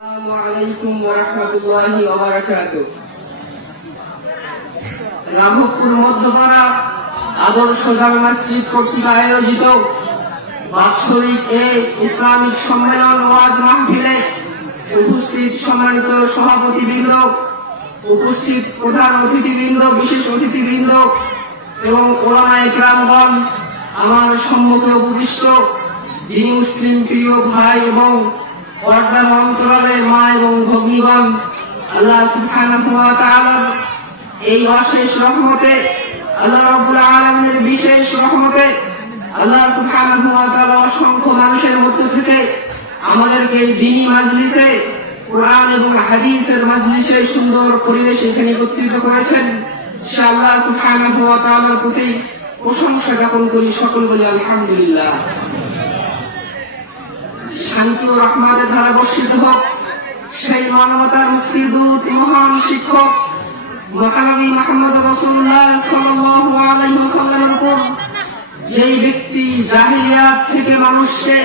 আসসালামু আলাইকুম ওয়া রাহমাতুল্লাহি ওয়া বারাকাতুহু। রাঘবপুর মধ্যপাড়া আদর্শ জামে মসজিদ কর্তৃক আয়োজিত বাৎসরিক এই ইসলামিক সম্মেলন ওয়াজ মাহফিলে উপস্থিত সম্মানিত সভাপতিবৃন্দ, উপস্থিত প্রধান অতিথিবৃন্দ, বিশেষ অতিথিবৃন্দ এবং ওলামায়ে কেরামগণ, আমার সম্মুখে উপবিষ্ট দিনী মুসলিম প্রিয় ভাই এবং পর্দার অন্তরালের মা এবং ভগ্নীগণ, আল্লাহ সুবহানাহু ওয়া তাআলার এই অশেষ রহমতে, আল্লাহ রাব্বুল আলামিনের বিশেষ রহমতে, আল্লাহ সুবহানাহু ওয়া তাআলা অসংখ্য মানুষের মধ্য থেকে আমাদেরকে দ্বীনি মাজলিসে, কোরআন এবং হাদিসের মাজলিসে সুন্দর পরিবেশে এখানে একত্রিত করেছেন। সে আল্লাহ সুবহানাহু ওয়া তাআলার প্রতি প্রশংসা জ্ঞাপন করি, সকল বলি আলহামদুলিল্লাহ। শান্তি ও রহমতের ধারা বর্ষিত হোক সেই মানবতার মুক্তির দূত, মহান শিক্ষক মহানবী মুহাম্মদ রাসূলুল্লাহ সাল্লাল্লাহু আলাইহি ওয়াসাল্লামের উপর, যেই ব্যক্তি জাহিলিয়াত থেকে মানুষকে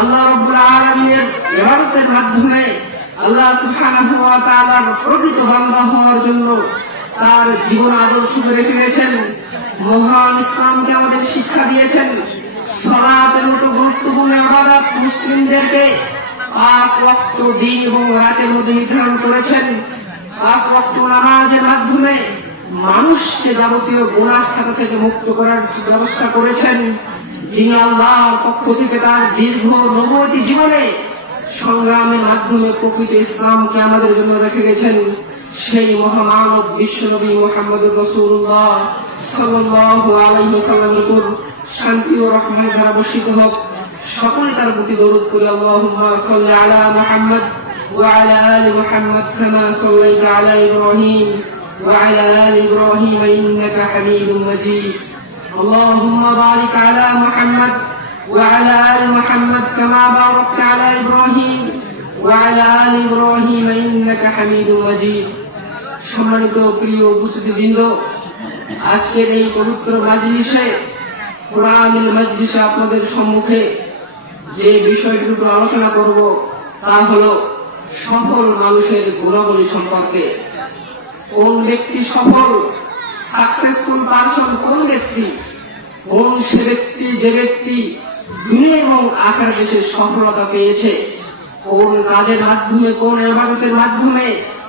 আল্লাহ রাব্বুল আলামিনের ইবাদতের মাধ্যমে আল্লাহ সুবহানাহু ওয়া তাআলার প্রকৃত বান্দা হওয়ার জন্য তার জীবন আদর্শকে রেখে গেছেন। মহান ইসলামকে আমাদের শিক্ষা দিয়েছেন। সালাতের মতো গুরুত্বপূর্ণ ইবাদত মুসলিমদেরকে 5 ওয়াক্ত দিন এবং রাতের মধ্যে নির্ধারণ করেছেন। 5 ওয়াক্ত নামাজের মাধ্যমে মানুষকে যাবতীয় গুনাহ খাতা থেকে মুক্ত করার ব্যবস্থা করেছেন। যিনি আল্লাহর পক্ষ থেকে তার দীর্ঘ নবুয়তি জীবনে সংগ্রামের মাধ্যমে প্রকৃত ইসলামকে আমাদের জন্য রেখে গেছেন, সেই মহামানব বিশ্বনবী মুহাম্মদুর রাসূলুল্লাহ সাল্লাল্লাহু আলাইহি ওয়াসাল্লামের উপর শান্তি ও রহমতের ধারা বর্ষিত হোক। সকলে তার প্রতি দরুদ করি। আল্লাহুম্মা সাল্লি আলা মুহাম্মদ ওয়া আলা আলি মুহাম্মদ কামা সাল্লাইতা আলা ইব্রাহিম ওয়া আলা আলি ইব্রাহিম ইন্নাকা হামিদুম মাজিদ। আল্লাহুম্মা বারিক আলা মুহাম্মদ ওয়া আলা আলি মুহাম্মদ কামা বারাকতা আলা ইব্রাহিম ওয়া আলা আলি ইব্রাহিম ইন্নাকা হামিদুম মাজিদ। সম্মানিত প্রিয় উপস্থিতিবৃন্দ, আজকের এই পবিত্র মাজলিসে, কোরআনুল মাজলিসে আপনাদের সম্মুখে যে বিষয়টির উপর আলোচনা করব তা হলো সফল মানুষের গুণাবলী সম্পর্কে। কোন ব্যক্তি সফল, সাকসেসফুল পারসন কোন ব্যক্তি, কোন সে ব্যক্তি যে ব্যক্তি দুনিয়া এবং আখিরাতে সফলতা পেয়েছে, কোন কাজের মাধ্যমে, কোন ইবাদতের মাধ্যমে,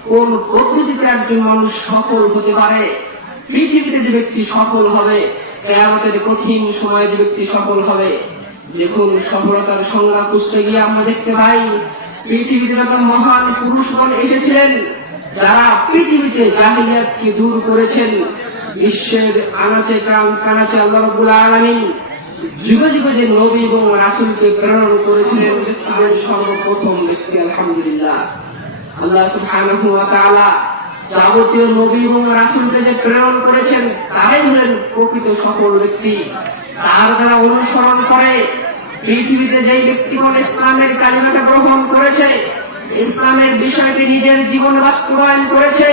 কোন পদ্ধতিতে একজন মানুষ সফল হতে পারে। পৃথিবীতে যে ব্যক্তি সফল হবে, কিয়ামতের কঠিন সময়ে যে ব্যক্তি সফল হবে। দেখুন, সফলতার সংজ্ঞা খুঁজতে গিয়ে আমরা দেখতে পাই পৃথিবীতে যত মহান পুরুষগণ এসেছিলেন, যারা পৃথিবীতে জাহিলিয়াতকে দূর করেছেন। বিশ্বের আনাচে কানাচে আল্লাহ রাব্বুল আলামিন যুগে যুগে যে নবী এবং রাসূলকে প্রেরণ করেছিলেন, ব্যক্তিদের সর্বপ্রথম ব্যক্তি আলহামদুলিল্লাহ আল্লাহ সুবহানাহু ওয়া তাআলা যাবতীয় নবী এবং রাসূলকে যে প্রেরণ করেছেন, তারাই হলেন প্রকৃত সফল ব্যক্তি। তার দ্বারা অনুসরণ করে পৃথিবীতে যেই ব্যক্তিগণ ইসলামের কালিমাকে গ্রহণ করেছে, ইসলামের বিষয়টি নিজের জীবন বাস্তবায়ন করেছে,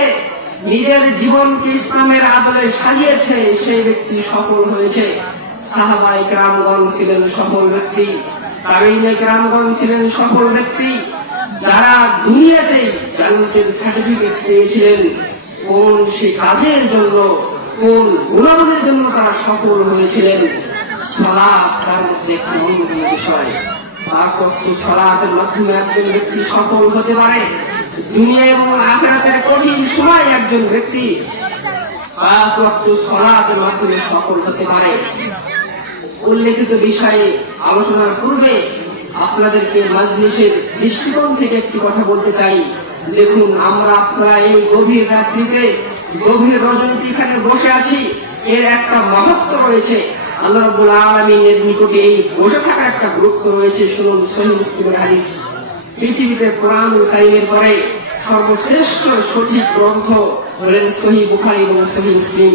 নিজের জীবনকে ইসলামের আদলে সাজিয়েছে, সেই ব্যক্তি সফল হয়েছে। সাহাবায়ে কেরামগণ ছিলেন সফল ব্যক্তি, তাবেঈনে কেরামগণ ছিলেন সফল ব্যক্তি, যারা দুনিয়াতে জান্নাতের সার্টিফিকেট পেয়েছিলেন। কোন সে কাজের জন্য, কোন গুণাবলীর জন্য তারা সফল হয়েছিলেন? সালাত তার মধ্যে একটি অন্যতম বিষয়। 5 ওয়াক্ত সালাতের মাধ্যমে একজন ব্যক্তি সফল হতে পারে। দুনিয়া এবং আখিরাতের কঠিন সময় একজন ব্যক্তি 5 ওয়াক্ত সালাতের মাধ্যমে সফল হতে পারে। উল্লেখিত বিষয়ে আলোচনার পূর্বে আপনাদেরকে মাজলিসের দৃষ্টিকোণ থেকে একটি কথা বলতে চাই। দেখুন, আমরা আপনারা এই গভীর রাত্রিতে, গভীর রজনীতে এখানে বসে আছি, এর একটা মহত্ব রয়েছে। আল্লাহ রাব্বুল আলামিনের নিকটে এই বসে থাকার একটা গুরুত্ব রয়েছে। শুনুন, সহিহ মুসলিমের হাদিস। পৃথিবীতে কোরআনুল কারীমের পরে সর্বশ্রেষ্ঠ সঠিক গ্রন্থ হলেন সহিহ বুখারী এবং সহিহ মুসলিম।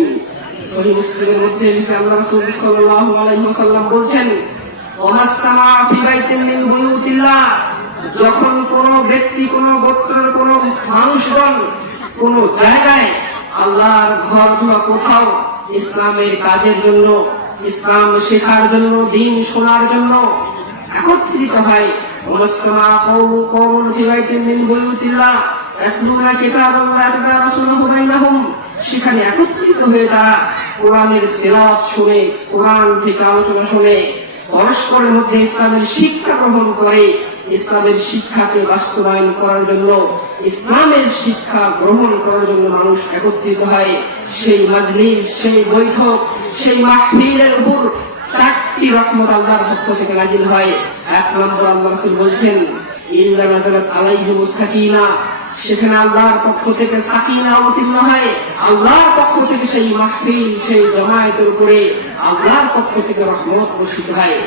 সহিহ মুসলিমের মধ্যে আল্লাহ রাসূল সাল্লাল্লাহু আলাইহি ওয়াসাল্লাম বলছেন, যখন কোন ব্যক্তি, কোন গোত্রের কোন মানুষগণ কোন জায়গায় আল্লাহর ঘর অথবা কোথাও ইসলামের কাজের জন্য, ইসলাম শেখার জন্য, দ্বীন শোনার জন্য একত্রিত হয়, ওয়াসসামা কওমুন ফি বাইতিন মিন বুয়ুতিল্লাহ ইয়াতলুনা কিতাবাল্লাহি ইয়াতাদারাসুনাহু বাইনাহুম, সেখানে একত্রিত হয়ে তারা কোরআনের তেলাওয়াত শুনে, কোরআন থেকে আলোচনা শুনে, পরস্পরের মধ্যে ইসলামের শিক্ষা গ্রহণ করে, ইসলামের শিক্ষাকে বাস্তবায়ন করার জন্য, ইসলামের শিক্ষা গ্রহণ করার জন্য মানুষ একত্রিত হয়। সেই মাজলিস, সেই বৈঠক, সেই মাহফিলের উপর চারটি রহমত আল্লাহর পক্ষ থেকে নাযিল হয়। এক নম্বর, আল্লাহ রাসূল বলছেন ইল্লা নাযালাত আলাইহিমুস সাকিনা, সেখানে আল্লাহর পক্ষ থেকে সাকিনা অবতীর্ণ হয়। আল্লাহর পক্ষ থেকে সেই মাহফিল, সেই জামায়াতের উপরে আল্লাহর পক্ষ থেকে রহমত বর্ষিত হয়।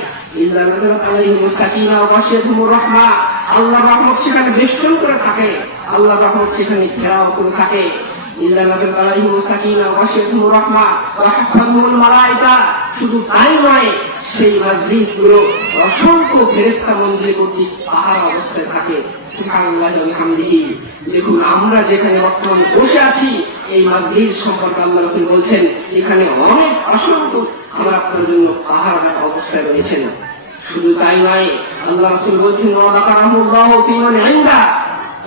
ইল্লা নাযালাত আলাইহিমুস সাকিনা ওয়া গাশিয়াতুহুমুর রাহমা, আল্লাহর রহমত সেখানে বেষ্টন করে থাকে, আল্লাহর রহমত সেখানে ঘেরাও করে থাকে। ইল্লা নাযালাত আলাইহিমুস সাকিনা ওয়া গাশিয়াতুহুমুর রাহমা ওয়া হাফাযুহুমুল মালায়েকা, শুধু তাই নয়, সেই মাজলিসগুলো অসংখ্য ফেরেশতা মণ্ডলী কর্তৃক পাহারা অবস্থায় থাকে। সুবহানাল্লাহি ওয়া বিহামদিহি। দেখুন, আমরা যেখানে বর্তমান বসে আছি, এই মাজলিস সম্পর্কে আল্লাহ রাসূল বলছেন এখানে অনেক অসংখ্য আমার আপনার জন্য পাহারা অবস্থায় রয়েছেন। শুধু তাই নয়, আল্লাহ রাসূল বলছেন ওয়া যাকারাহুল্লাহু ফিমান ইনদা,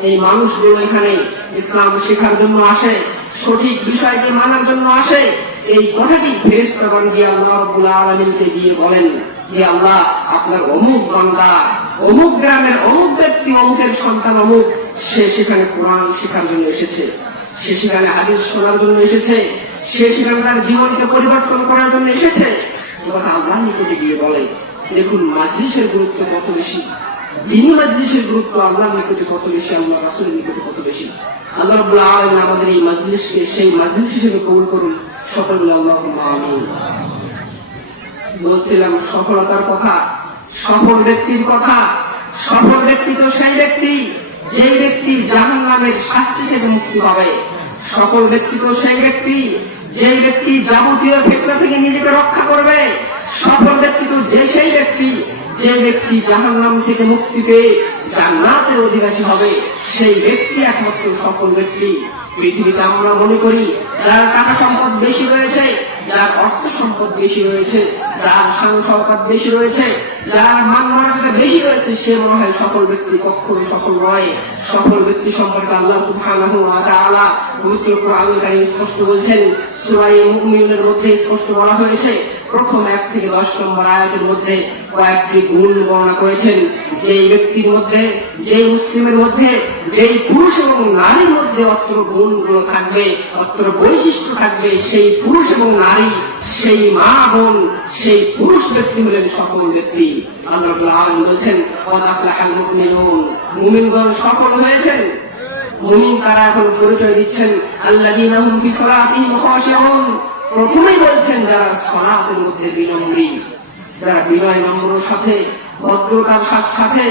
এই মানুষগুলো এখানে ইসলাম শেখার জন্য আসে, সঠিক বিষয়কে মানার জন্য আসে। এই কথাটি ফেরেশতাগণ গিয়ে আল্লাহ রাব্বুল আলামিনকে গিয়ে বলেন যে আল্লাহ, আপনার অমুক বান্দা, অমুক গ্রামের অমুক ব্যক্তি, অমুকের সন্তান অমুক, সে সেখানে কোরআন শেখার জন্য এসেছে, সে সেখানে হাদিস শোনার জন্য এসেছে, সে সেখানে তার জীবনকে পরিবর্তন করার জন্য এসেছে। এই কথা আল্লাহ নিকটে গিয়ে বলে। দেখুন মাজলিসের গুরুত্ব কত বেশি, দ্বীনি মাজলিসের গুরুত্ব আল্লাহর নিকটে কত বেশি, আল্লাহ রাসূলের নিকটে কত বেশি। আল্লাহ রাব্বুল আলামিন আমাদের এই মাজলিসকে সেই মাজলিস হিসেবে কবুল করুন। সকলে আল্লাহুম্মা আমিন। বলছিলাম সফলতার কথা, সফল ব্যক্তির কথা। সফল ব্যক্তি তো সেই ব্যক্তি যে ব্যক্তি জাহান্নামের শাস্তি থেকে মুক্তি পাবে। সফল ব্যক্তি তো সেই ব্যক্তি যে ব্যক্তি যাবতীয় ফিতনা থেকে নিজেকে রক্ষা করবে। সফল ব্যক্তি তো সেই ব্যক্তি যে ব্যক্তি জাহান্নাম থেকে মুক্তি পেয়ে জান্নাতের অধিবাসী হবে। সেই ব্যক্তি একমাত্র সফল ব্যক্তি। পৃথিবীতে আমরা মনে করি যার টাকা সম্পদ বেশি রয়েছে, যার অর্থ সম্পদ বেশি রয়েছে, যার শান শওকত বেশি রয়েছে, যার মান মর্যাদা বেশি রয়েছে, সে মনে হয় সফল ব্যক্তি। কখনো সফল নয়। সফল ব্যক্তি সম্পর্কে আল্লাহ সুবহানাহু ওয়া তাআলা পবিত্র কোরআনুল কারীম স্পষ্ট বলেছেন। সূরা মুমিনুনের মধ্যে স্পষ্ট বলা হয়েছে, প্রথম 1 থেকে 10 নম্বর আয়াতের মধ্যে কয়েকটি গুণ বর্ণনা করেছেন। যেই ব্যক্তির মধ্যে, যেই মুসলিমের মধ্যে, যেই পুরুষ এবং নারীর মধ্যে অত্র গুণগুলো থাকবে, অত্র বৈশিষ্ট্য থাকবে, সেই পুরুষ এবং নারী, সেই মা বোন, সেই পুরুষ ব্যক্তি হলেন সফল ব্যক্তি। আল্লাহ রাব্বুল আলামিন বলেছেন ওয়া আফলাহাল মুমিনুন, মুমিনগণ সফল হয়েছেন। মুমিন তারা এখন পরিচয় দিচ্ছেন আল্লাযীনা হুম ফি সালাতিহিম খাশিউন। প্রথমেই বলছেন যারা সালাতের মধ্যে বিনম্রী, যারা বিনয় নম্রতার সাথে, ভদ্রতার সাথে,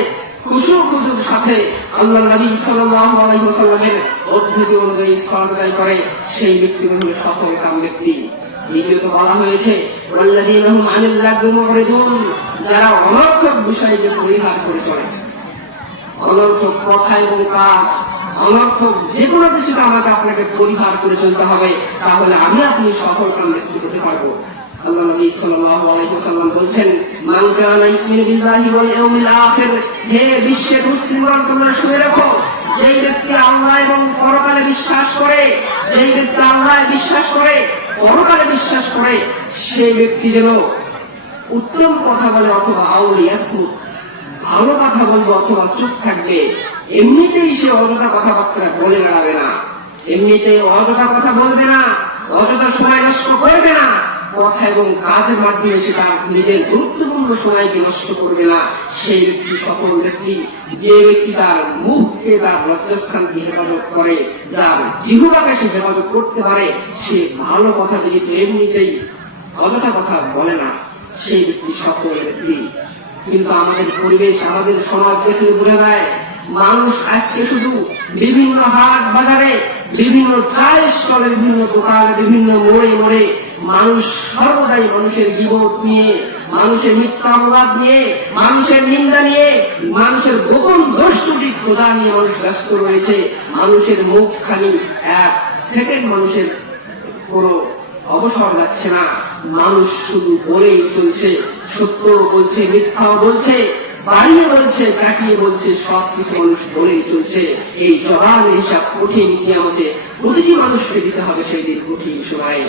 খুশুর সাথে আল্লাহর নবী সাল্লাল্লাহু আলাইহি ওয়াসাল্লামের পদ্ধতি অনুযায়ী সালাত আদায় করে, সেই ব্যক্তি হলো সফলকাম ব্যক্তি। দ্বিতীয়ত বলা হয়েছে ওয়াল্লাযীনা হুম আনিল লাগwi মুরিদুন, যারা অনর্থক বিষয়কে পরিহার করে চলে। অনর্থক কথা এবং কাজ, অনর্থক যে কোনো কিছুকে আমাকে আপনাকে পরিহার করে চলতে হবে, তাহলে আমি আপনি সফলকাম ব্যক্তি হতে পারবো। আল্লাহ নবী সাল্লাল্লাহু আলাইহি ওয়াসাল্লাম বলেছেন মান কানা ইউমিনু বিল্লাহি ওয়াল ইয়াউমিল আখির, হে বিশ্বের মুসলিমগণ তোমরা শুনে রাখো, যেই ব্যক্তি আল্লাহ এবং পরকালে বিশ্বাস করে, যেই ব্যক্তি আল্লাহ বিশ্বাস করে, পরকালে বিশ্বাস করে, সেই ব্যক্তি যেন উত্তম কথা বলে অথবা আউলিয়াসুত, ভালো কথা বলবো অথবা চুপ থাকবে। এমনিতেই সে অযথা কথাবার্তা বলে বেড়াবে না, এমনিতে অযথা কথা বলবে না, অযথা সময় নষ্ট করবে না। কথা এবং কাজের মাধ্যমে সে তার নিজের গুরুত্বপূর্ণ সময়কে নষ্ট করবে না। সেই ব্যক্তি সফল ব্যক্তি। যে ব্যক্তি তার মুখকে, তার লজ্জাস্থানকে হেফাজত করে, যার জিহ্বাকে সে হেফাজত করতে পারে, সে ভালো কথা দিয়ে এমনিতেই অযথা কথা বলে না, সেই ব্যক্তি সফল ব্যক্তি। কিন্তু আমাদের পরিবেশ, আমাদের সমাজ দেখলে বোঝা যায় মানুষ আজকে শুধু বিভিন্ন হাট বাজারে, বিভিন্ন চায়ের স্টলে, বিভিন্ন দোকানে, বিভিন্ন মোড়ে মোড়ে মানুষ সর্বদাই মানুষের গীবত নিয়ে, মানুষের মিথ্যা অপবাদ নিয়ে, মানুষের নিন্দা নিয়ে, মানুষের গোপন দোষটি খোঁজা নিয়ে মানুষ ব্যস্ত রয়েছে। মানুষের মুখখানি এক সেকেন্ড মানুষের কোনো অবসর যাচ্ছে না। মানুষ শুধু বলেই চলছে, সত্য বলছে, মিথ্যাও বলছে, বাড়িয়ে বলছে, কাটিয়ে বলছে, সবকিছু মানুষ বলেই চলছে। এই জবানের হিসাব কঠিন কিয়ামতে প্রতিটি মানুষকে দিতে হবে। সেই দিন কঠিন সময়,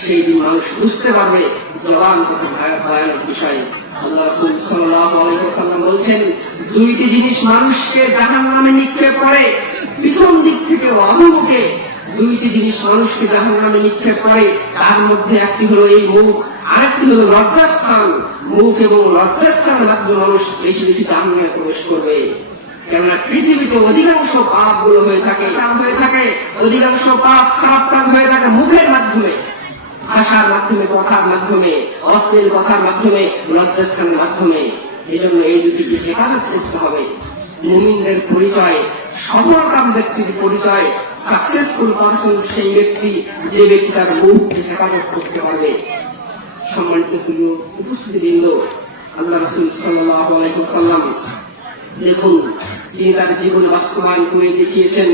সেই দিন মানুষ বুঝতে পারবে জবান কত ভয়ানক বিষয়। আল্লাহ রাসূল সাল্লাল্লাহু আলাইহি ওয়াসাল্লাম বলছেন, দুইটি জিনিস মানুষকে জাহান্নামে নিক্ষেপ করে, পিছন দিক থেকে অধোমুখে দুইটি জিনিস মানুষকে জাহান্নামে নিক্ষেপ করে। তার মধ্যে একটি হলো এই মুখ, আরেকটি হলো লজ্জাস্থান। মুখ এবং লজ্জাস্থানের মাধ্যমে মানুষ বেশি বেশি জাহান্নামে প্রবেশ করবে। কেননা পৃথিবীতে অধিকাংশ পাপ গুলো হয়ে থাকে, অধিকাংশ পাপ, খারাপ কাজ হয়ে থাকে মুখের মাধ্যমে, ভাষার মাধ্যমে, কথার মাধ্যমে, অশ্লীল কথার মাধ্যমে, লজ্জাস্থানের মাধ্যমে। এই জন্য এই দুটিকে হেফাজত করতে হবে। মুমিনদের পরিচয়, সফলকাম ব্যক্তির পরিচয়, সাকসেসফুল পারসন সেই ব্যক্তি যে ব্যক্তি তার মুখকে হেফাজত করতে পারবে। সম্মানিত প্রিয় উপস্থিতিবৃন্দ, আল্লাহ রাসূল সাল্লাল্লাহু আলাইহি ওয়াসাল্লাম দেখুন, তিনি তার জীবন বাস্তবায়ন করে দেখিয়েছেন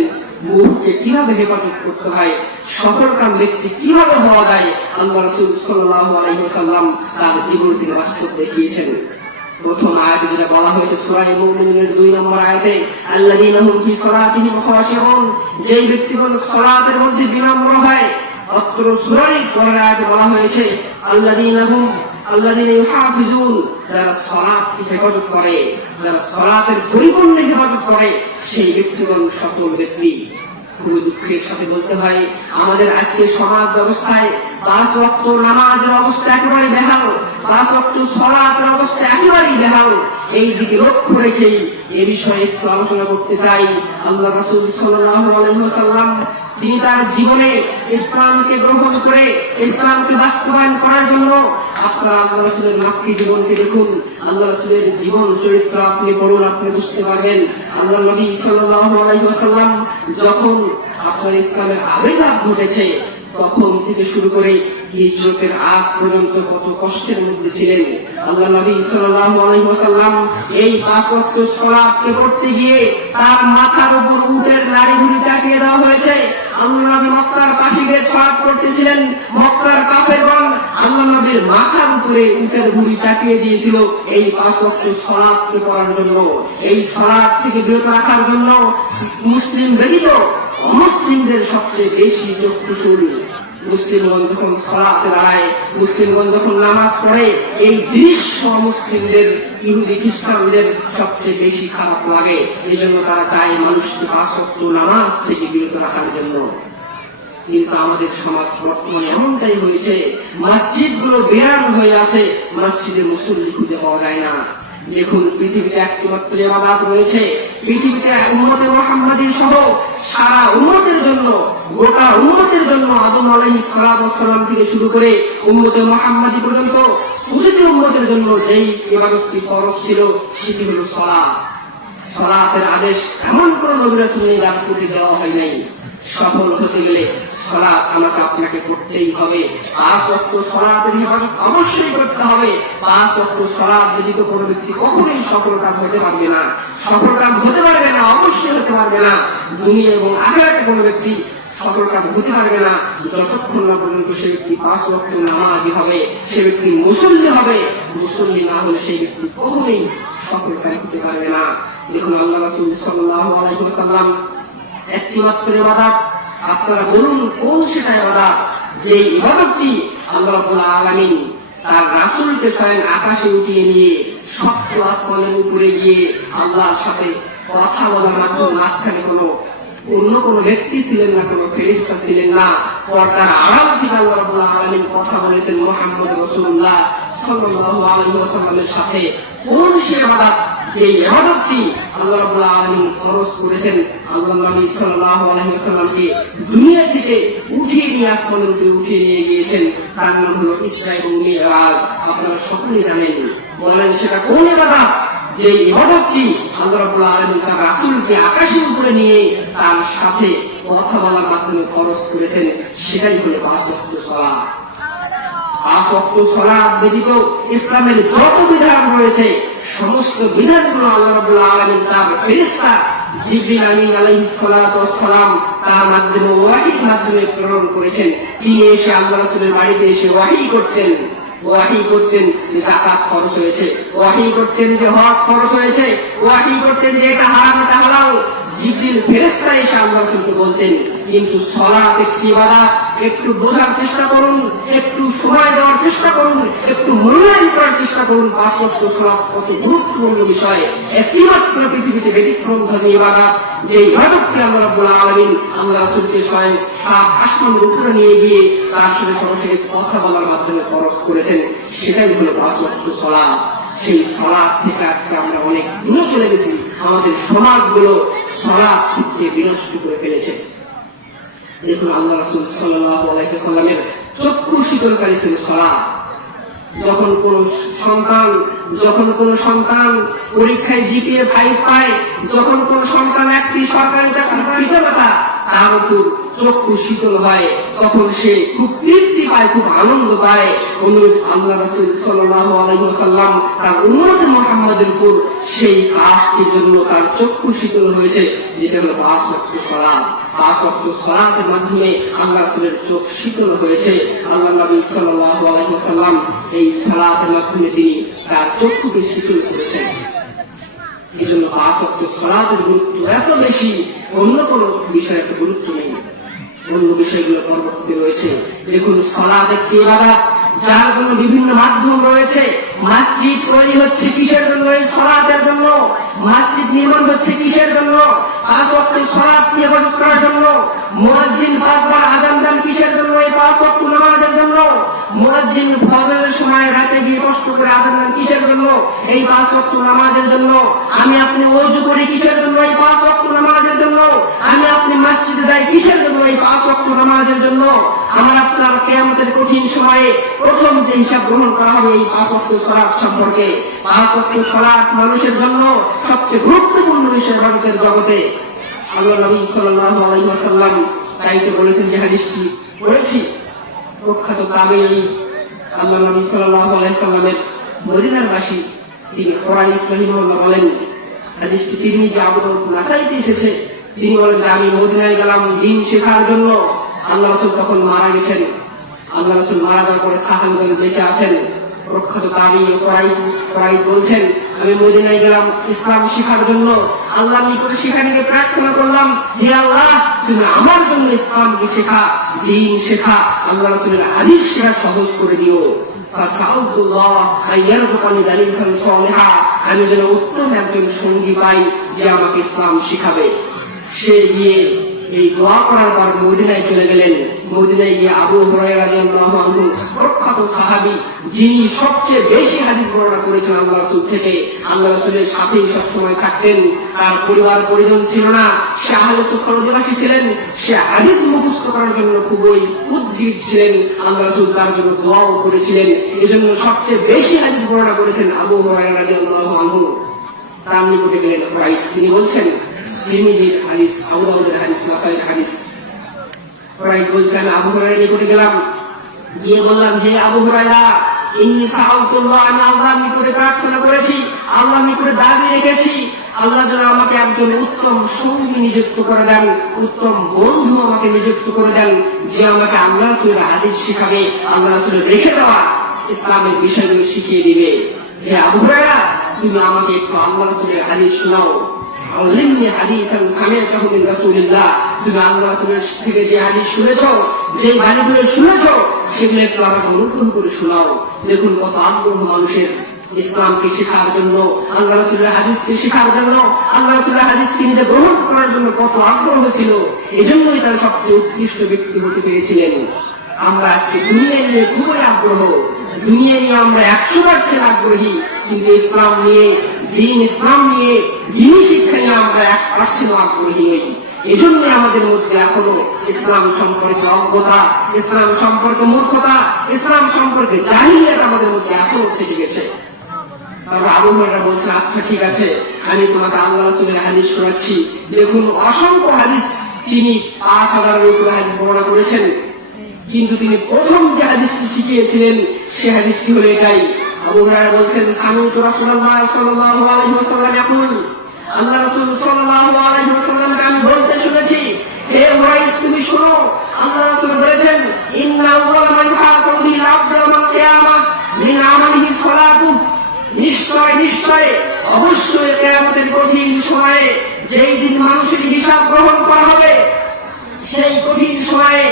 মুখকে কিভাবে হেফাজত করতে হয়, সফলকাম ব্যক্তি কিভাবে হওয়া যায়। আল্লাহ রাসূল সাল্লাল্লাহু আলাইহি ওয়াসাল্লাম তার জীবন থেকে বাস্তব দেখিয়েছেন। প্রথম আয়াতে যেটা বলা হয়েছে সূরা মুমিনুনের 2 নম্বর আয়াতে, আল্লাযীনা হুম ফি সালাতিহিম খাশিউন, যেই ব্যক্তিগণ সালাতের মধ্যে বিনম্র হয়। অত্র সূরার পরের আয়াতে বলা হয়েছে আল্লাযীনা ইউহাফিজুন, যারা সালাতকে হেফাজত করে, যারা সালাতের পরিপূর্ণ হেফাজত করে, সেই ব্যক্তিগণ সফল ব্যক্তি। খুবই দুঃখের সাথে বলতে হয়, আমাদের আজকে সমাজ ব্যবস্থায় 5 ওয়াক্ত নামাজের অবস্থা একেবারে বেহাল, 5 ওয়াক্ত সালাতের অবস্থা একেবারেই বেহাল। এই দিকে লক্ষ্য রেখেই এ বিষয়ে একটু আলোচনা করতে চাই। আল্লাহ রাসূল সাল্লাল্লাহু আলাইহি ওয়াসাল্লাম তিনি তার জীবনে ইসলামকে গ্রহণ করে ইসলামকে বাস্তবায়ন করার জন্য, আপনারা আল্লাহ রাসূলের মাক্কি জীবনকে দেখুন, আল্লাহ রাসূলের জীবন চরিত্র আপনি পড়ুন, আপনি বুঝতে পারবেন। আল্লাহ নবী সাল্লাল্লাহু আলাইহি ওয়াসাল্লাম যখন আপনার ইসলামের আবির্ভাব ঘটেছে তখন থেকে শুরু করে হিজরতের আগ পর্যন্ত কত কষ্টের মধ্যে ছিলেন। আল্লাহ নবী সাল্লাল্লাহু আলাইহি ওয়াসাল্লাম এই 5 ওয়াক্ত সালাতকে করতে গিয়ে তার মাথার উপর উটের নাড়ি ভুঁড়ি চাপিয়ে দেওয়া হয়েছে। আল্লাহ নবী মক্কার পাশে গিয়ে সালাত করতেছিলেন, মক্কার কাফেরগণ আল্লাহ নবীর মাথার উপরে উটের ভুঁড়ি চাপিয়ে দিয়েছিল এই 5 ওয়াক্ত সালাতকে করার জন্য, এই সালাত থেকে বিরত রাখার জন্য। মুসলিম ব্যতীত অমুসলিমদের সবচেয়ে বেশি চক্ষুশূল। মুসলিমগণ যখন সালাতে দাঁড়ায়, মুসলিমগণ যখন নামাজ পড়ে, এই দৃশ্য মুসলিমদের, ইহুদি খ্রিস্টানদের সবচেয়ে বেশি খারাপ লাগে। এই জন্য তারা চায় মানুষকে 5 ওয়াক্ত নামাজ থেকে বিরত রাখার জন্য। কিন্তু আমাদের সমাজ বর্তমানে এমনটাই হয়েছে, মসজিদ গুলো বেরান হয়ে আছে, মসজিদে মুসল্লি খুঁজে পাওয়া যায় না। দেখুন, পৃথিবীতে একটি মাত্র ইবাদত রয়েছে, পৃথিবীতে উম্মতে মুহাম্মাদী সহ সারা উম্মতের জন্য, গোটা উম্মতের জন্য, আদম আলাইহিস সালাম থেকে শুরু করে উম্মতে মুহাম্মাদী পর্যন্ত প্রতিটি উম্মতের জন্য যেই ইবাদতটি ফরজ ছিল সেটি হলো সালাত। সালাতের আদেশ এমন কোন নবী রাসূল নেই যার প্রতি দেওয়া হয় নাই। সফল হতে গেলে সালাত আমাকে আপনাকে করতেই হবে। 5 ওয়াক্ত সালাতের ইবাদত অবশ্যই করতে হবে। 5 ওয়াক্ত সালাত ব্যতীত কোনো ব্যক্তি কখনোই সফল কাম হতে পারবে না, সফল কাম হতে পারবে না, অবশ্যই হতে পারবে না। দুনিয়া এবং আখিরাতে কোনো ব্যক্তি সফল কাম হতে পারবে না যতক্ষণ না পর্যন্ত সে ব্যক্তি 5 ওয়াক্ত নামাজি হবে, সে ব্যক্তি মুসল্লি হবে। মুসল্লি না হলে সেই ব্যক্তি কখনোই সফল কাম হতে পারবে না। দেখুন, আল্লাহ রাসূল সাল্লাল্লাহু আলাইহি ওয়াসাল্লাম একটি মাত্র ইবাদত, আপনারা বলুন কোন সেটা ইবাদত যে ইবাদতটি আল্লাহ রাব্বুল আলামিন তার রাসূলকে স্বয়ং আকাশে উঠিয়ে নিয়ে সপ্ত আসমানের উপরে গিয়ে আল্লাহর সাথে কথা বলার মাধ্যমে মাঝখানে অন্য কোনো ব্যক্তি ছিলেন না, কোনো ফেরেশতা ছিলেন না, পর্দার আড়াল থেকে আল্লাহ রাব্বুল আলামিন কথা বলেছেন মুহাম্মদ রাসূলুল্লাহ সাল্লাল্লাহু আলাইহি ওয়াসাল্লামের সাথে। কোন সে ইবাদত যে ইবাদতটি আল্লাহ রাব্বুল আলামিন ফরজ করেছেন, আল্লাহ নবী সাল্লাল্লাহু আলাইহি ওয়াসাল্লামকে দুনিয়া থেকে উঠিয়ে নিয়ে আসমানের উপরে উঠিয়ে নিয়ে গিয়েছেন, তার নাম হলো ইসরা এবং মিরাজ। আপনারা সকলেই জানেন। বলেন সেটা কোন ইবাদত যে ইবাদতটি আল্লাহ রাব্বুল আলামিন তার রাসূলকে আকাশের উপরে নিয়ে তার সাথে কথা বলার মাধ্যমে ফরজ করেছেন, সেটাই হলো 5 ওয়াক্ত সালাত। 5 ওয়াক্ত সালাত ব্যতীত ইসলামের যত বিধান রয়েছে সমস্ত বিধানগুলো আল্লাহ রাব্বুল আলামিন তার ফেরেশতা জিবরিল আমিন আলাইহিস সালাতু ওয়াস সালাম তার মাধ্যমে ওয়াহীর মাধ্যমে প্রেরণ করেছেন। তিনি এসে আল্লাহ রাসূলের বাড়িতে এসে ওয়াহী করতেন। ওয়াহি করতেন যে যাকাত খরচ হয়েছে, ওয়াহি করতেন যে হজ খরচ হয়েছে, ওয়াহি করতেন যে এটা হারাম এটা হালাল। জিবরিল ফেরেশতা এসে আল্লাহ রাসূলকে বলতেন। কিন্তু সালাত একটি ইবাদত, একটু বোঝার চেষ্টা করুন, একটু সময় দেওয়ার চেষ্টা করুন, একটু মূল্যায়ন করার চেষ্টা করুন। 5 ওয়াক্ত সালাত কত গুরুত্বপূর্ণ বিষয়। একটিমাত্র পৃথিবীতে ব্যতিক্রমধর্মী ইবাদত, যে ইবাদতকে আল্লাহ রাব্বুল আলামিন আল্লাহ রাসূলকে স্বয়ং 7 আসমানের উপরে নিয়ে গিয়ে তার সাথে সরাসরি কথা বলার মাধ্যমে ফরজ করেছেন, সেটাই হলো 5 ওয়াক্ত সালাত। সেই সালাত থেকে আজকে আমরা অনেক দূরে চলে গেছি। আমাদের সমাজগুলো সালাত থেকে বিনষ্ট করে ফেলেছে। দেখুন আল্লাহ রাসূল সাল্লাল্লাহু আলাইহি ওয়াসাল্লামের চক্ষু শীতলকারী ছিল সালাত। যখন কোন সন্তান পরীক্ষায় জিপিএ 5 পায়, যখন কোন সন্তান একটি সরকারি চাকরির পিতামাতা তার উপর চক্ষু শীতল হয়, তখন সে খুব তৃপ্তি পায়, খুব আনন্দ পায়। অনুরূপ আল্লাহ রাসূল সাল্লাল্লাহু আলাইহি ওয়াসাল্লাম তার উম্মত মুহাম্মাদের উপর সেই কাজটির জন্য তার চক্ষু শীতল হয়েছে, যেটা হলো 5 ওয়াক্ত সালাত। 5 ওয়াক্ত সালাতের মাধ্যমে আল্লাহ রাসূলের চোখ শীতল হয়েছে। আল্লাহ নবী সাল্লাল্লাহু আলাইহি ওয়াসাল্লাম এই সালাতের মাধ্যমে তিনি তার চক্ষুকে শীতল করেছেন। এই জন্য 5 ওয়াক্ত সালাতের গুরুত্ব এত বেশি, অন্য কোনো বিষয়ের এত গুরুত্ব নেই। অন্য বিষয়গুলো পরবর্তীতে রয়েছে। দেখুন সালাত একটি ইবাদত, যার জন্য বিভিন্ন মাধ্যম রয়েছে। মসজিদ তৈরি হচ্ছে কিসের জন্য? এই সালাতের জন্য। মসজিদ নির্মাণ হচ্ছে কিসের জন্য? 5 ওয়াক্ত সালাত নির্মাণ করার জন্য। মুয়াজ্জিন 5 বার আযান দেন কিসের জন্য? এই 5 ওয়াক্ত নামাজের জন্য। মুয়াজ্জিন ফজরের সময় রাতে গিয়ে কষ্ট করে আযান দেন কিসের জন্য? এই 5 ওয়াক্ত নামাজের জন্য। আমি আপনি ওযু করি কিসের জন্য? এই 5 ওয়াক্ত নামাজের জন্য। আমি আপনি মসজিদে যাই কিসের জন্য? এই 5 ওয়াক্ত নামাজের জন্য। আমার আপনার কিয়ামতের কঠিন সময়ে প্রথম যে হিসাব গ্রহণ করা হবে এই 5 ওয়াক্ত সালাত সম্পর্কে। 5 ওয়াক্ত সালাত মানুষের জন্য সবচেয়ে গুরুত্বপূর্ণ বিষয় জগতের জগতে। আল্লাহ নবী সাল্লাল্লাহু আলাইহি ওয়াসাল্লাম তাইতে বলেছেন, যে হাদিসটি পড়েছি, প্রখ্যাত তাবেঈ আল্লাহ নবী সাল্লাল্লাহু আলাইহি ওয়াসাল্লামের মদিনার বাসী তিনি কুরাইশ রাহিমাহুল্লাহ বলেন, হাদিসটি তিরমিজি, আবু দাউদ, নাসাঈতে এসেছে। তিনি বলেন যে আমি মদিনায় গেলাম দ্বীন শেখার জন্য। আল্লাহ রাসূল তখন মারা গেছেন। আল্লাহ রাসূল মারা যাওয়ার পরে সাহাবাগণ বেঁচে আছেন। প্রখ্যাত তাবেঈ কুরাইশ বলছেন, আমি মদিনায় গেলাম ইসলাম শেখার জন্য। আল্লাহর নিকটে সেখানে গিয়ে প্রার্থনা করলাম, হে আল্লাহ তুমি আমার জন্য ইসলামকে শেখা, দ্বীন শেখা, আল্লাহ রাসূলের হাদিস শেখা সহজ করে দিও। ফাসাউতুল্লাহ আইয়ারযুকানি জালিসান সালিহা, আমি যেন উত্তম একজন সঙ্গী পাই যে আমাকে ইসলাম শিখাবে। সে গিয়ে এই দোয়া করার পর মদিনায় চলে গেলেন। মদিনায় গিয়ে আবু হুরায়রা রাদিয়াল্লাহু আনহু, প্রখ্যাত সাহাবী, যিনি সবচেয়ে বেশি হাদিস বর্ণনা করেছেন আল্লাহ রাসূল থেকে, আল্লাহ রাসূলের সাথেই সবসময় থাকতেন। তার পরিবার পরিজন ছিল না, সে আহলে সুফার অধিবাসী ছিলেন। সে হাদিস মুখস্থ করার জন্য খুবই উদ্গ্রীব ছিলেন। আল্লাহ রাসূল তার জন্য দোয়াও করেছিলেন। এজন্য সবচেয়ে বেশি হাদিস বর্ণনা করেছেন আবু হুরায়রা রাদিয়াল্লাহু আনহু। তার নিকটে গেলেন কুরাইশ, তিনি বলছেন, তিরমিজির হাদিস, আবু দাউদের হাদিস, নাসাঈর হাদিস। কুরাইশ বলছেন, আবু হুরায়রার নিকটে গেলাম, গিয়ে বললাম, হে আবু হুরায়রা, ইন্নী সাআলতুল্লাহ, আমি আল্লাহর নিকটে প্রার্থনা করেছি, আল্লাহর নিকটে দাবি রেখেছি, আল্লাহ যেন আমাকে একজন উত্তম সঙ্গী নিযুক্ত করে দেন, উত্তম বন্ধু আমাকে নিযুক্ত করে দেন, যে আমাকে আল্লাহ রাসূলের হাদিস শিখাবে, আল্লাহ রাসূলের রেখে দেওয়া ইসলামের বিষয়গুলো শিখিয়ে দিবে। হে আবু হুরায়রা, তুমি আমাকে একটু আল্লাহ রাসূলের হাদিস শোনাও। আল্লিমনি হাদিসান সামি'তুহু মিন রাসূলিল্লাহ, তুমি আল্লাহ রাসূলের থেকে যে হাদিস শুনেছো, যে গালিগুলো শুনেছো, সেগুলো একটু আমাকে নতুন করে শোনাও। দেখুন কত আগ্রহ মানুষের ইসলামকে শেখার জন্য, আল্লাহ রাসূলের হাদিসকে শেখার জন্য, আল্লাহ রাসূলের হাদিসকে নিজে গ্রহণ করার জন্য কত আগ্রহ ছিল। এজন্যই তার সবচেয়ে উৎকৃষ্ট ব্যক্তি হতে পেরেছিলেন। আমরা আজকে দুনিয়া নিয়ে খুবই আগ্রহ, দুনিয়া নিয়ে আমরা 100% আগ্রহী, কিন্তু ইসলাম নিয়ে, দ্বীন ইসলাম নিয়ে, দ্বীনি শিক্ষা নিয়ে আমরা 1% আগ্রহী নই। এজন্য আমাদের মধ্যে এখনো ইসলাম সম্পর্কে অজ্ঞতা, ইসলাম সম্পর্কে মূর্খতা, ইসলাম সম্পর্কে জাহিলিয়াত আমাদের মধ্যে এখনো থেকে গেছে। তারপর আবু হুরায়রা বলছেন, আচ্ছা ঠিক আছে, আমি তোমাকে আল্লাহ রাসূলের হাদিস শোনাচ্ছি। দেখুন অসংখ্য হাদিস, তিনি 5000-এর উপরে হাদিস বর্ণনা করেছেন, কিন্তু তিনি প্রথম যে হাদিসটি শিখিয়েছিলেন সে হাদিসটি হলো এটাই। আবু হুরায়রা বলছেন, সামি'তু রাসূলুল্লাহ সাল্লাল্লাহু আলাইহি ওয়াসাল্লাম ইয়াকুল, আল্লাহ রাসূল সাল্লাল্লাহু আলাইহি ওয়াসাল্লামকে আমি বলতে শুনেছি, হে কুরাইশ তুমি শোনো, আল্লাহ রাসূল বলেছেন, ইন্না আউওয়ালা মান ইউহাসাবু বিল আবদু ইয়াওমাল কিয়ামাহ কিয়ামতের কঠিন সময়ে যেই দিন মানুষের হিসাব গ্রহণ করা হবে, সেই কঠিন সময়ে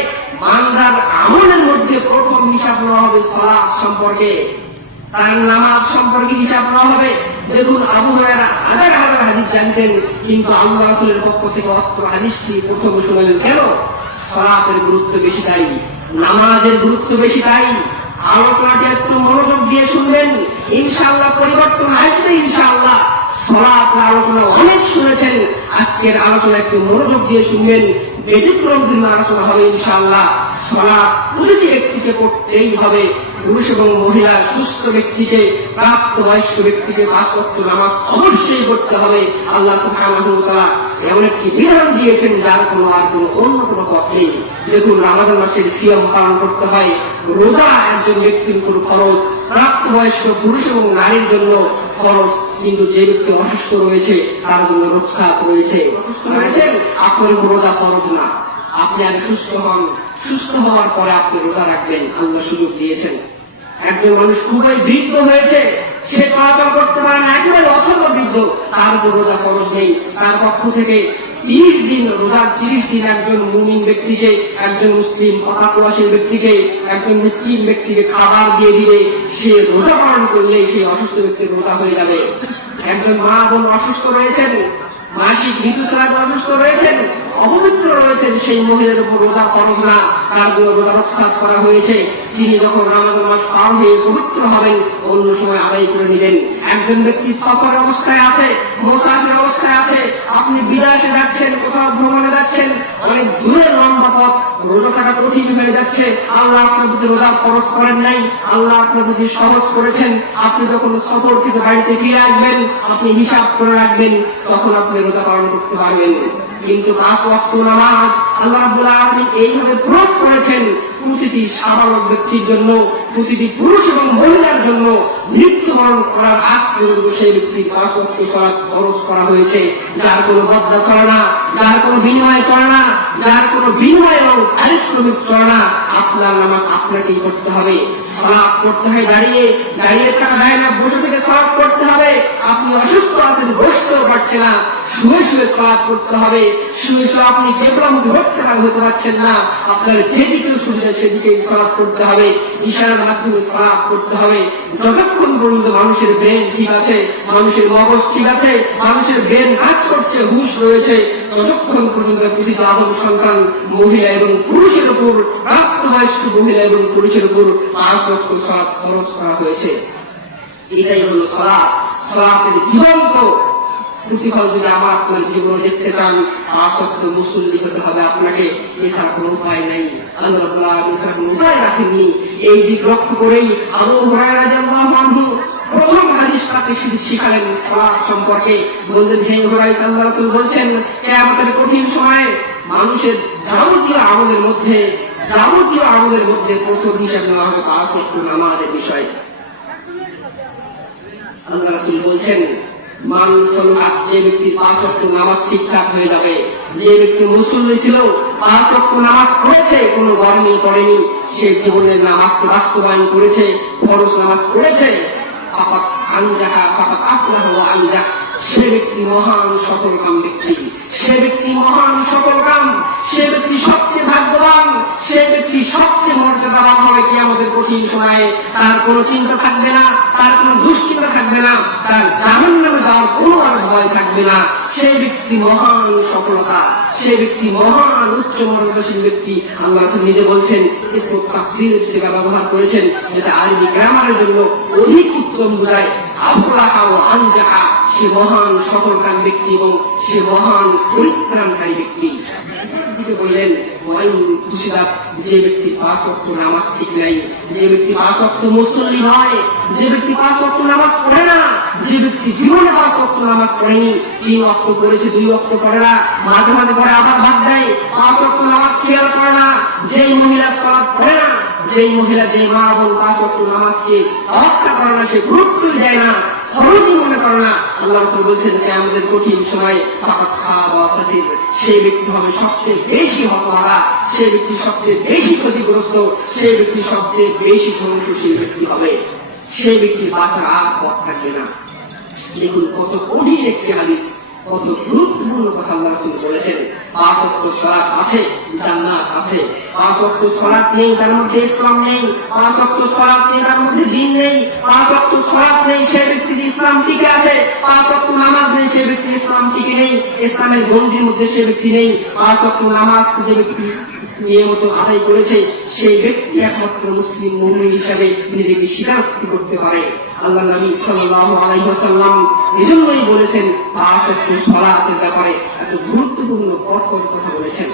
বান্দার আমলের মধ্যে প্রথম হিসাব নেওয়া হবে সালাত সম্পর্কে, তার নামাজ সম্পর্কে হিসাব নেওয়া হবে। দেখুন, আবু হুরায়রা হাজার হাজার হাদিস জানতেন, কিন্তু আল্লাহ রাসূলের পক্ষ থেকে অত্র হাদিসটি প্রথমে শোনালেন কেন? সালাতের গুরুত্ব বেশি তাই, নামাজের গুরুত্ব বেশি তাই। আলোচনাটি একটু মনোযোগ দিয়ে শুনবেন, ইনশাআল্লাহ পরিবর্তন আসবে। ইনশাআল্লাহ সালাত আলোচনা অনেক শুনেছেন, আজকের আলোচনা একটু মনোযোগ দিয়ে শুনবেন, ব্যতিক্রম দিন আলোচনা হবে ইনশাআল্লাহ। সালাত প্রতিটি ব্যক্তিকে করতেই হবে, পুরুষ এবং মহিলা, সুস্থ ব্যক্তিকে, প্রাপ্তবয়স্ক ব্যক্তিকে 5 ওয়াক্ত নামাজ অবশ্যই পড়তে হবে। আল্লাহ সুবহানাহু ওয়া তাআলা এমন একটি বিধান দিয়েছেন যার কোনো আর কোনো অন্য কোনো পথ নেই। দেখুন, রমজান মাসের সিয়াম পালন করতে হয়, রোজা একজন ব্যক্তির উপর ফরজ, প্রাপ্তবয়স্ক পুরুষ এবং নারীর জন্য ফরজ, কিন্তু যে ব্যক্তি অসুস্থ রয়েছে তার জন্য রুখসাত রয়েছে। অসুস্থ রয়েছেন, আপনার উপর রোজা ফরজ না, আপনি আগে সুস্থ হন, সুস্থ হওয়ার পরে আপনি রোজা রাখবেন, আল্লাহ সুযোগ দিয়েছেন। একজন মানুষ খুবই বৃদ্ধ হয়েছে, সে চলাচল করতে পারে না, একেবারে অথর্ব বৃদ্ধ, তার উপর রোজা ফরজ নেই। তার পক্ষ থেকে 30 দিন রোজার 30 দিন একজন মুমিন ব্যক্তিকে, একজন মুসলিম অনাপ্রবাসী ব্যক্তিকে, একজন মুসলিম ব্যক্তিকে খাবার দিয়ে দিলে সে রোজা পালন করলে সেই অসুস্থ ব্যক্তির রোজা হয়ে যাবে। একজন মা বোন অসুস্থ রয়েছেন, মাসিক ঋতুস্রাব অসুস্থ রয়েছেন, অপবিত্র রয়েছেন, সেই মহিলার উপর রোজা ফরজ না, তার জন্য রোজা রক্ষা করা হয়েছে। তিনি যখন রমজান মাস পার হয়ে পবিত্র হবেন, অন্য সময় আদায় করে নেবেন। একজন ব্যক্তি সফর অবস্থায় আছে, মুসাফির অবস্থায় আছে, আপনি বিদেশে যাচ্ছেন, কোথাও ভ্রমণে যাচ্ছেন, অনেক দূরের লম্বা পথ, রোজা থাকা কঠিন হয়ে যাচ্ছে, আল্লাহ আপনার প্রতি রোজা ফরজ করেন নাই, আল্লাহ আপনার প্রতি সহজ করেছেন। আপনি যখন সফর থেকে বাড়িতে ফিরে আসবেন, আপনি হিসাব করে রাখবেন, তখন আপনি রোজা পালন করতে পারবেন। কিন্তু 5 ওয়াক্ত নামাজ আল্লাহ রাব্বুল আলামিন এইভাবে ফরজ করেছেন প্রতিটি সাধারণ ব্যক্তির জন্য, প্রতিটি পুরুষ এবং মহিলার জন্য। মৃত্যুবরণ করার আগ পর্যন্ত সেই ব্যক্তি 5 ওয়াক্ত সালাত ফরজ করা হয়েছে, যার কোনো বদলা চলে না, যার কোনো বিনিময় চলে না, যার কোনো বিনিময় এবং পারিশ্রমিক চলে না। আপনার নামাজ আপনাকেই করতে হবে। সালাত করতে হয় দাঁড়িয়ে, দাঁড়িয়ে থাকা যায় না, বসে থেকে সালাত করতে হবে। আপনি অসুস্থ আছেন, বসতেও পারছেন না, শুয়ে শুয়ে সালাত করতে হবে। শুয়ে শুয়ে আপনি যেগুলো হতে পারছেন না, আপনার যেদিকে সুবিধা সেদিকেই সালাত করতে হবে, ইশারার মাধ্যমে সালাত করতে হবে। যতক্ষণ পর্যন্ত মানুষের ব্রেন ঠিক আছে, মানুষের মগজ ঠিক আছে, মানুষের ব্রেন কাজ করছে, হুঁশ রয়েছে, ততক্ষণ পর্যন্ত পৃথিবীতে আদম সন্তান মহিলা এবং পুরুষের উপর, প্রাপ্তবয়স্ক মহিলা এবং পুরুষের উপর 5 ওয়াক্ত সালাত ফরজ করা হয়েছে। এটাই হলো সালাত। সালাতের জীবন্ত প্রতিফল যদি আমার আপনার জীবনে দেখতে চান, 5 ওয়াক্ত মুসল্লি হতে হবে আপনাকে, এছাড়া কোনো উপায় নাই। আল্লাহ রাব্বুল আলামিন এছাড়া কোনো উপায় রাখেননি। এই দিক লক্ষ্য করেই আবু হুরায়রা রাদিয়াল্লাহু আনহু প্রথম হাদিসটাকে শুধু শিখালেন সালাত সম্পর্কে। বললেন, হে হুরায়রা, আল্লাহ রাসূল বলছেন, কিয়ামতের কঠিন সময়ে মানুষের যাবতীয় আমলের মধ্যে প্রথম হিসাব নেওয়া হবে 5 ওয়াক্ত নামাজের বিষয়। আল্লাহ রাসূল বলছেন, যে ব্যক্তি 5 ওয়াক্ত নামাজ ঠিকঠাক হয়ে যাবে, যে ব্যক্তি মুসল্লি ছিল, 5 ওয়াক্ত নামাজ পড়েছে, কোনো গরমি করেনি, সে জীবনের নামাজকে বাস্তবায়ন করেছে, ফরজ নামাজ পড়েছে, ফাকাত আনজাহা ফাকাত আফলাহা ওয়া আনজাহ, সে ব্যক্তি মহান সফলকাম ব্যক্তি, সে ব্যক্তি মহান সফলকাম, সে ব্যক্তি সবচেয়ে ভাগ্যবান, সে ব্যক্তি সবচেয়ে মর্যাদাবান হবে কিয়ামতের কঠিন সময়ে। তার কোনো চিন্তা থাকবে না, তার কোনো দুশ্চিন্তা থাকবে না, তার জাহান্নামে যাওয়ার কোনো আর ভয় থাকবে না। সে ব্যক্তি মহান সফলতা, সে ব্যক্তি মহান উচ্চ মর্যাদাশীল ব্যক্তি। আল্লাহ নিজে বলছেন, ইসমুত তাফসীরের সেবা ব্যবহার করেছেন, যেটা আরবি গ্রামারের জন্য অধিক উত্তম বোঝায়। আফলাহা ওয়া আনজাহা, সে মহান সফলকাম ব্যক্তি এবং সে মহান পরিত্রাণকারী ব্যক্তি। বললেন, যে ব্যক্তি 5 ওয়াক্ত নামাজ ঠিক নাই, যে ব্যক্তি 5 ওয়াক্ত মুসল্লি নয়, যে ব্যক্তি 5 ওয়াক্ত নামাজ পড়ে না, যে ব্যক্তি জীবনে 5 ওয়াক্ত নামাজ পড়েনি, 3 ওয়াক্ত পড়েছে, 2 ওয়াক্ত পড়ে না, মাঝে মাঝে পড়ে আবার বাদ দেয়, 5 ওয়াক্ত নামাজ খেয়াল করে না, যেই মহিলা সালাত পড়ে না, যেই মহিলা, যেই মা বোন 5 ওয়াক্ত নামাজকে রক্ষা করে না, সে গুরুত্বই দেয় না, খরচই মনে করে না। আল্লাহ রাসূল বলছেন, কিয়ামতের কঠিন সময় ফাকাত খাবা ওয়া খাসির, সেই ব্যক্তি হবে সবচেয়ে বেশি হতভাগা, সেই ব্যক্তি সবচেয়ে বেশি ক্ষতিগ্রস্ত, সেই ব্যক্তি সবচেয়ে বেশি ধ্বংসশীল ব্যক্তি হবে। সেই ব্যক্তি বাঁচার আর পথ থাকবে না। দেখুন কত কঠিন একটি হাদিস, কত গুরুত্বপূর্ণ কথা আল্লাহ রাসূল বলেছেন। 5 ওয়াক্ত সালাত আছে, জান্নাত আছে। 5 ওয়াক্ত সালাত নেই, তার মধ্যে ইসলাম নেই। 5 ওয়াক্ত সালাত নেই, তার মধ্যে দ্বীন নেই। 5 ওয়াক্ত সালাত নেই, সে ব্যক্তির ইসলাম টিকে আছে। 5 ওয়াক্ত নামাজ নেই, সে ব্যক্তির ইসলাম টিকে নেই। ইসলামের গণ্ডির মধ্যে সে ব্যক্তি নেই। 5 ওয়াক্ত নামাজ যে ব্যক্তি নিয়মিত আদায় করেছে, সেই ব্যক্তি একমাত্র মুসলিম মুমিন হিসাবে নিজেকে স্বীকারোক্তি করতে পারে। আল্লাহ নবী সাল্লাল্লাহু আলাইহি ওয়াসাল্লাম এজন্যই বলেছেন 5 ওয়াক্ত সালাতের ব্যাপারে এত গুরুত্বপূর্ণ কঠোর কথা বলেছেন।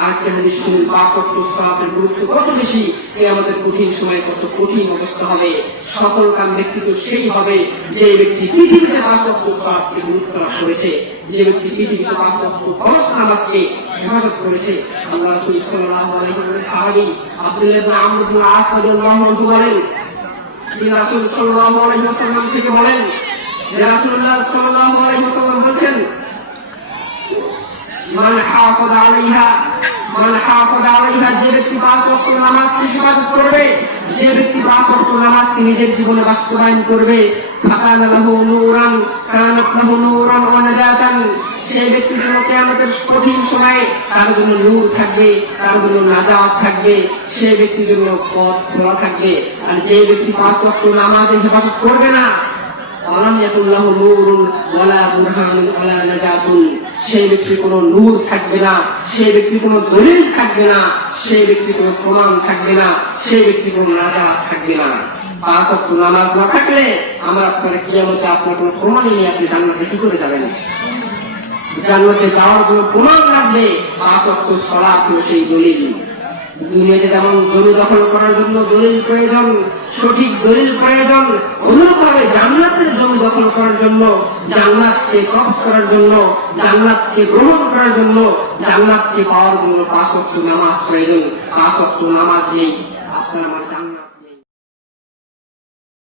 আরেকটা হাদিস শুনুন, 5 ওয়াক্ত সালাতের গুরুত্ব কত বেশি, কিয়ামতের কঠিন সময় কত কঠিন অবস্থা হবে। সফল কাম ব্যক্তি তো সেই হবে যে ব্যক্তি পৃথিবীতে 5 ওয়াক্ত সালাতকে গুরুত্ব আরোপ করেছে, যে ব্যক্তি পৃথিবীতে 5 ওয়াক্ত ফরজ নামাজকে হেফাজত করেছে। আল্লাহ রাসূল সাল্লাল্লাহু আলাইহি ওয়াসাল্লাম সাহাবী আব্দুল্লাহ ইবনে আমর ইবনে আস রাদিয়াল্লাহু আনহু বলেন, তিনি রাসূল সাল্লাল্লাহু আলাইহি ওয়াসাল্লাম থেকে বলেন যে রাসূলুল্লাহ সাল্লাল্লাহু আলাইহি ওয়াসাল্লাম বলেছেন, মান হাফাযা আলাইহা, যে ব্যক্তি 5 ওয়াক্ত নামাজকে হেফাজত করবে, যে ব্যক্তি 5 ওয়াক্ত নামাজকে নিজের জীবনে বাস্তবায়ন করবে, ফাকানা লাহু নূরান ওয়া নাজাতান, সেই ব্যক্তির জন্য কিয়ামতের কঠিন সময়ে তার জন্য নূর থাকবে, তার জন্য নাজাত থাকবে, সেই ব্যক্তির জন্য পথ খোলা থাকবে। আর যে ব্যক্তি 5 ওয়াক্ত নামাজে হেফাজত করবে না, আলাম ইয়াকুল্লাহু নূরুন ওয়ালা বুরহানুন ওয়ালা নাজাতুন, সেই ব্যক্তির কোনো নূর থাকবে না, সেই ব্যক্তির কোনো দলিল থাকবে না, সেই ব্যক্তির কোনো প্রমাণ থাকবে না, সেই ব্যক্তির কোনো নাজাত থাকবে না। 5 ওয়াক্ত নামাজ না থাকলে আমরা আপনার কিয়ামতে আপনার কোনো প্রমাণই নেই, আপনি জান্নাতে কি করে যাবেন? জান্নাতে যাওয়ার জন্য প্রমাণ লাগবে। 5 ওয়াক্ত সালাত হলো সেই দলিল। দুনিয়াতে যেমন জমি দখল করার জন্য দলিল প্রয়োজন, সঠিক দলিল প্রয়োজন, অনুরূপভাবে জান্নাতের জমি দখল করার জন্য, জান্নাতকে কবজ করার জন্য, জান্নাতকে গ্রহণ করার জন্য, জান্নাতকে পাওয়ার জন্য 5 ওয়াক্ত নামাজ প্রয়োজন। 5 ওয়াক্ত নামাজ নেই,